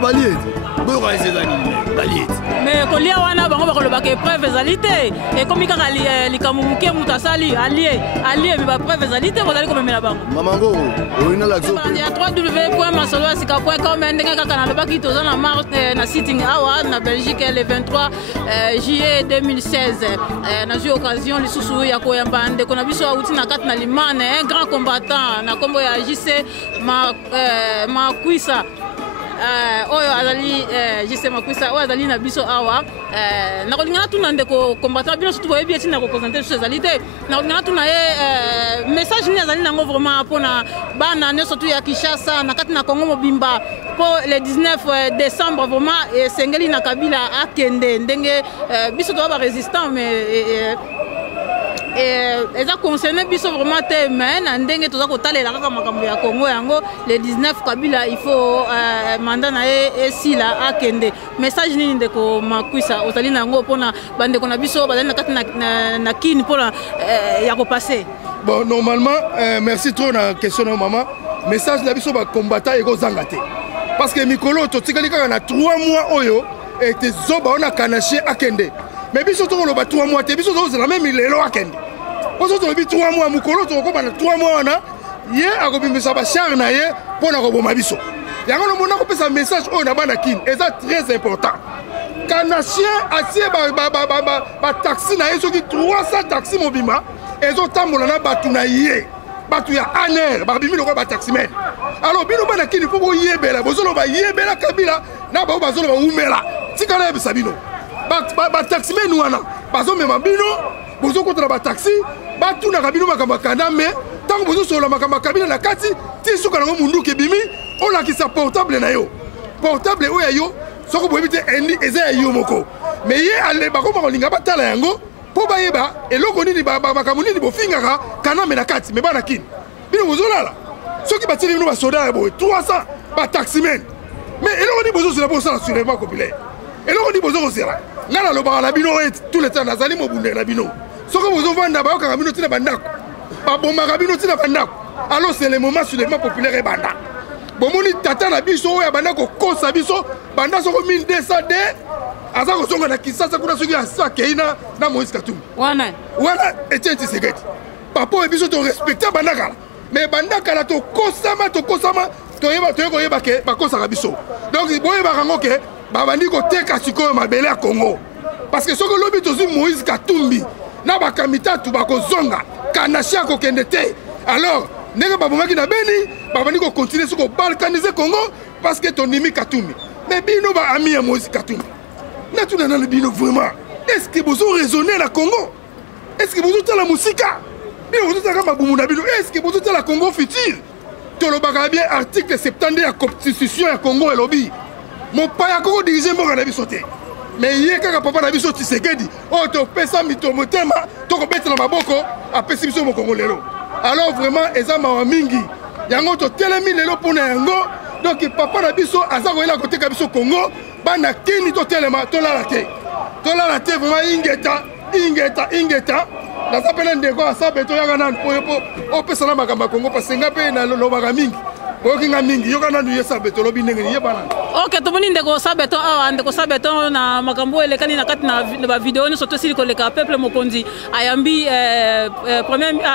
baliet boyoka ezezani baliet mais kolia wana bango bakolobaka épreuve ezali te ekomi kaka likambo moke moto asali alie mais bapreuve ezali te bozali komemela bango mamango oyina laxo ya 3w.masoloasika.com ndenge kaka nalobaki toza na marte na sitting awa na Belgique le 23 juillet 2016 nazwi occasion lisusu ya koyamba ndeko na biso auti na kati na limane un grand combattant na kombo ya JC Makwisa oyo azali JC Makwisa oyo azali na biso awa nakolingana tuna ndeko combattant bino surtout boyebi eti na représenter biso ezali te nakolingana tuna ye message nini azali nango vraiment mpona bana nyonso tu ya Kinshasa na kati na Congo mobimba po le 19 décembre vraiment esengeli na Kabila akende ndenge biso toza barésistant mais eza concerné biso vraiment te mais na ndenge toza kotalela kaka makambo ya Congo yango le 19 Kabila il faut mandat na ye esila akende message nini ndeko Makwisa ozali nango mpona bandeko na biso bazali na kati na kini mpona ya kopase. Bon normalement merci trop na question na maman message na biso ba combattant ekozanga te parce que mikolo totikali kaka na 3 mois oyo ete zoba ona kanache akende mais biso tokoloba 3 mois te biso tozala même lelo akende poso tolobi 3 mois mukolo tokoba na 3 mois wana ye akobimisa ba char na ye pona koboma biso yango no mona kopesa message oyo na bana kini eza très important kanachien asie ba taxi na ye soki 300 taxi mobima ezotambola na batu na ye batu ya aner babimi lokola ba taximen alors bino bana kini fo boyebela bozoloba yebela Kabila na bao bazoloba umela tikala yebisa bino ba taximen wana bazomema bino bozokotala ba taxi batunaka bino makambo kanda me ntango bozosola makambo Kabila na kati ti suka nango munduki ebimi olakisa portable na yo portable oyo ya yo soko boyebi te endi eza ya yo moko mais ye ale bakoma kolinga batala yango mpo bayeba eloko nini makambo nini bofingaka kana me na kati me bana kini bino bozolala soki batili bino basoda ya boye 300 bataximen mais eloko nini bozozela bosala soulèvement populaire eloko nini bozokozela nga nalobaka na bino tout le temps nazali mobundeke na bino soki bozovanda bayokaka bino ntina bandako babombaka bino ntina bandako alors c'est le moment soulèvement populaire ebanda bomoni tata na biso oyo abanda kokosa biso banda soko 1200 de aza kozonga na Kinshasa kuna soki akei na Moïse Katumbi wana Etienne Tshisekedi papa oyo biso torespecte banda kala mais banda kala tokosama toyeba koyeba ke bakosaka biso donc boyebaka ngo ke babandi koteka sikoyo mabele ya Congo parce que soki olobi tozwi Moïse Katumbi na bakamita bakozonga kanashi akokende te alors ndenge babomaki na Beni babandi kokontinue soki kobalkanize Congo parce que tondimi Katumbi mais bino baami ya Moïse Katumbi natuna nano bino vraiment est-ce que bozo raisonner na Congo est-ce que bozo tala musika bino bozo tala mabumu na bino est-ce que bozo tala Congo futur tolobaka bien article 70 ya constitution ya Congo elobi mopaya koko dirige mboka na biso te mais ye kaka papa na biso Tshisekedi oyo topesa mito motema tokobetela maboko apesi biso mokongo lelo alors vraiment eza mawa mingi yango totelemi lelo mpona yango donc papa na biso aza koyela koteka biso Congo bana kini totelema tolala te vraiment ingeta naza pene ndeko asabe toyaka nanu po opesa na makambo ya Congo parce nga mpe nalobaka mingi oyokinga mingi yoka nanu ye sabeto lobi ndenge ni yebana ok tomoni ndeko sabeto na makambo elekani na kati na bavideo nyonso tosili koleka peuple mokonzi ayambi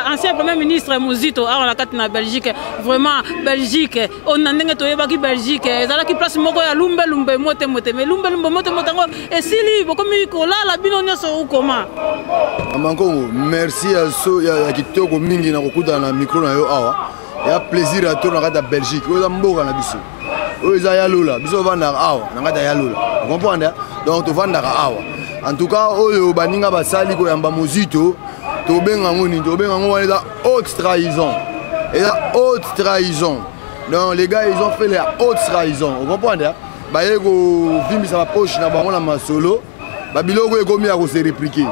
ancien premier ministre Muzito awa na kati na Belgique vraiment Belgique ona ndenge toyebaki Belgique ezalaki place moko ya lumbe mote mais lumbe mote ngo esili bokomi kolala bino nyonso ukoma Amankongo merci ya kitoko mingi na kokuta na micro na yo awa ya plaisir à tourner dans la Belgique. Vous avez mboka na biso. Vous avez yalola, biso vanda awa, nangata yalola. Vous comprenez? Donc tu vanda awa. En tout cas, oyo baninga basali ko yamba Muzito, to benga ngoni, wana haute trahison. Et la haute trahison. Donc les gars, ils ont fait la haute trahison. Vous comprenez? Ba yego vimi sa poche na bango na masolo. Ba biloko ekomi ya ko se répliquer.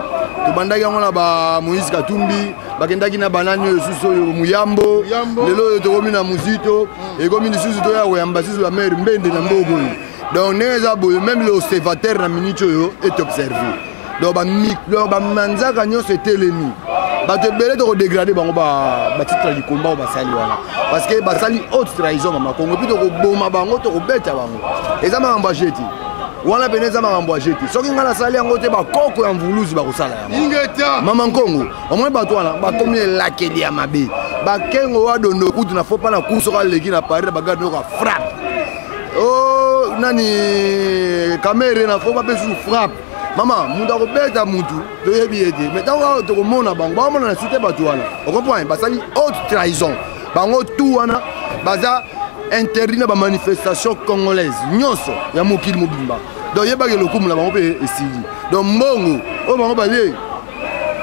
To bandaki yango na ba Moïse Katumbi, bakendaki na banani susu muyambo, lelo to komi na Muzito, ekomi susu to ya koyamba susu la mer mbende na mbogo. Donc neza boyo même l'observateur na minute yo est observé. Donc ba manzaka nyonso etelemi. bato ebele tokodégrade bango batitre du combat basali wana parce que basali haute trahison mama Congo puis tokoboma bango tokobeta bango eza makambo ya jeti wana pene eza makambo ya jeti soki ngai nasali yango te bakoko ya mvuluzi bakosala yango mama Congo omoi bato wana bakomi elakeli ya mabe bakengo wadondo kutu na fo mpa na kusoka aleki na paris bagarde noka frappe o nani kamere na fo bape su frappe mama mutu akobeta mutu toyebi ete mais ntango tokomona bango bakomona na sute bato wana okomprendre basali haute trahison bango tu wana baza interdit na bamanifestation congolaise nyonso ya mokili mobimba donc yebaki lokumu na bango mpe esili donc mbongo oyo bango balie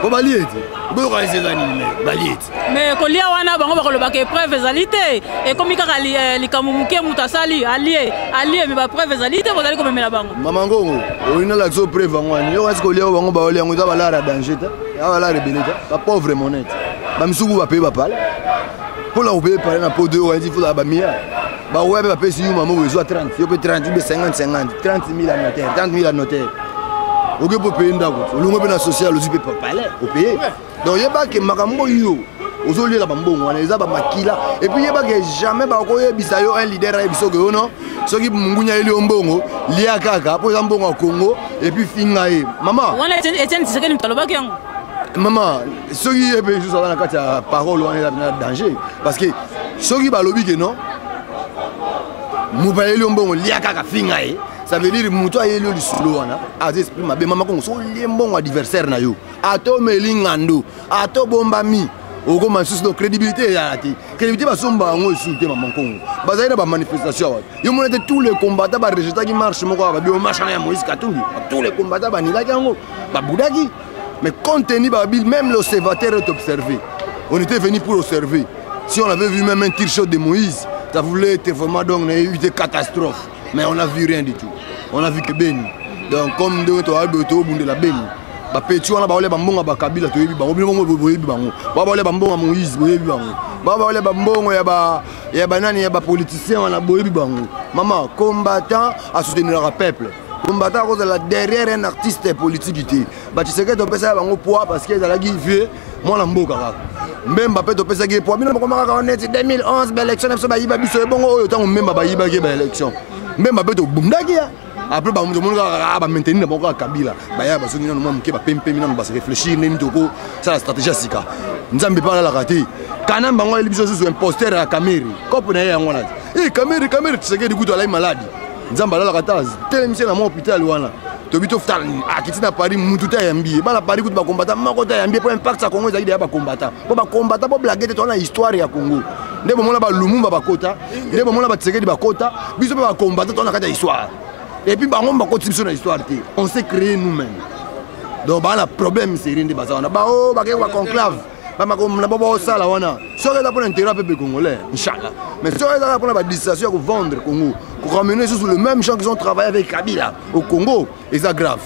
po balie ete boyokaeseza nini balie ete mais kolia wana bango bakolobaka epreuve ezali te ekomi kaka likambo moke moto asali alie me bapreuve ezali te bozali komemela bango mama ngongo oyina lakisa opreuve yango wani yo kasi kolia oyo bango baolia yango eza balara danger te eza balara ebele te bapauvre monete bamisuku bapeye bapale mpona kopeye pale na po 2 okanisi fozala bamia baoya mpe bapesi yo mama oyo ezwa 30 yo mpe 30 ube 50 30 000 à notaire 30 000 à notaire oke mpo opeye ndako olongo mpe na social ozwi mpe papale opeye donc yebake makambo yo ozoliela bambongo wana eza bamakila epuis yebake jamais bakoyebisa yo un leader ayebisa oke yo no soki mungunya eli yo mbongo lia kaka mpo eza mbongo ya Congo epuis finga ye mama wana Etienne Tshisekedi moto alobaki yango mama soki epe lisusu aza na kati ya parole wana eza na danger parce que soki balobi ke non moto ayeli yo mbongo lia kaka finga ye ça veut dire moto ayeli yo lisolo wana aza esprit mabe mama Congo so olie mbongo adversaire na yo ato omeli ngando ato bombami okoma lisusu no crédibilité ezala te crédibilité basomba yango esu te mama Congo bazali na bamanifestation awa yo mona ete tous les combattants barejetaki marche moko awa babio marche wana ya Moïse Katumbi tous les combattants banilaki yango babudaki mais compte tenu babil même l'observateur est observé on était venu pour observer si on avait vu même un tir shot de Moïse ça voulait être vraiment donc une catastrophe mais on n'a vu rien du tout on a vu que Beni donc comme de to albeto bunde la Beni ba petit wana ba ole ba mbonga ba kabila to yebi bango bilongo boyebi bango ba ole ba mbonga Moïse boyebi bango ba ole ba mbongo ya ba nani ya ba politicien wana boyebi bango maman combattant à soutenir le peuple combattant à cause de la derrière un artiste politique ba tu sais que to pesa bango poids parce que ezalaki vieux moi la mboka kaka mbemba pe to pesa ki poids bino bakomaka on est 2011 ba élection na so ba yiba biso bongo oyo tango mbemba ba yiba ki ba élection mbemba pe to bundaki ya après ba monde ba maintenir na bango kabila ba ya ba soki na mo mke ba pempe mina ba se réfléchir nini toko ça la stratégie sika nzambe pa la raté kana bango eli biso sous imposteur ya Kameri kopo na ye yango na Kameri tu sais que du coup to la malade nzamba la katazi telemission na mo hôpital wana to bito futa akiti na Paris mututa yambi bala Paris kutu ba combattant makota yambi pour impact sa Congo ezali ya ba combattant po blaguer to na histoire ya Congo ndebo mona ba Lumumba bakota ndebo mona ba Tshisekedi bakota biso ba combattant to na kata histoire et puis bango bakoti biso na histoire te on s'est créé nous-mêmes donc ba na problème c'est rien de bazana ba o ba ke wa conclave na bobo sala wana soki eza mpona intérêt peuple congolais inchallah mais soki ezaka mpona badistraction ya kovendre Congo koramener sur le même gens qui ont travaillé avec Kabila au Congo eza grave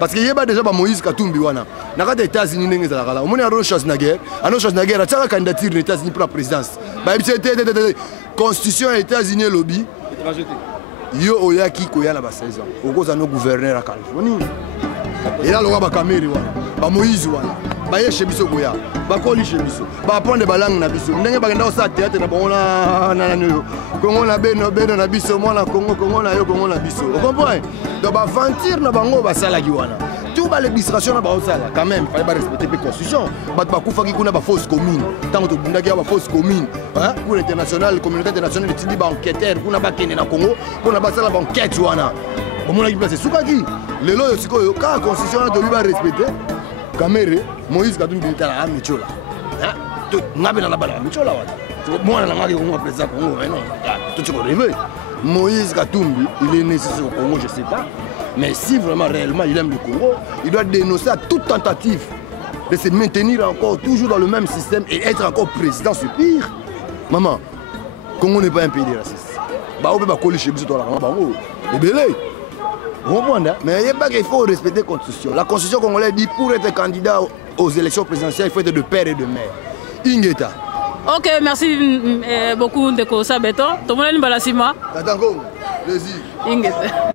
parce que yeba déjà ba Moïse Katumbi wana na kati ya États-Unis ndenge ezalaka la omoni Arnold Schwarzenegger atiaka candidature na États-Unis pour la présidence bayebi te constitution ya États-Unis elobi yo oyaki koya na ba 16 ans okoza no gouverneur ya Californie ela loka ba Kameri wana ba Moïse wana baye chez biso koya bakoli chez biso baponde balangue na biso ndenge bakenda osala théâtre na bango nani oyo Congo na beno na biso mwana Congo na yo Congo na biso okomprendre donc baventure na bango basalaki wana tout balebistration na baosala quand même fallait barespecter pe constitution bato bakufaki kuna bafausse commune ntango tobundaki ya bafausse commune pour international communauté internationale etindi baenquêteur kuna bakende na Congo mpona basala baenquête wana bamonaki place esukaki lelo oyo sikoyo kaka constitution wana tobi barespecte Kamere Moïse Katumbi bitala a michola ngabe na bala michola wata mwana na ngaki Congo président Congo mais non tout ce qu'on rêve Moïse Katumbi il est nécessaire au Congo je sais pas mais si vraiment réellement il aime le Congo il doit dénoncer à toute tentative de se maintenir encore toujours dans le même système et être encore président c'est pire maman Congo n'est pas un pays de racistes ba obe ba koli chez biso to la bango ebele. Vous comprenez? Mais il faut respecter la Constitution. La Constitution congolaise dit pour être candidat aux élections présidentielles, il faut être de père et de mère. Ingeta. Ok, merci beaucoup Ndeko Sabeto. Tout le monde est balasima. Attends, plaisir. Ingeta.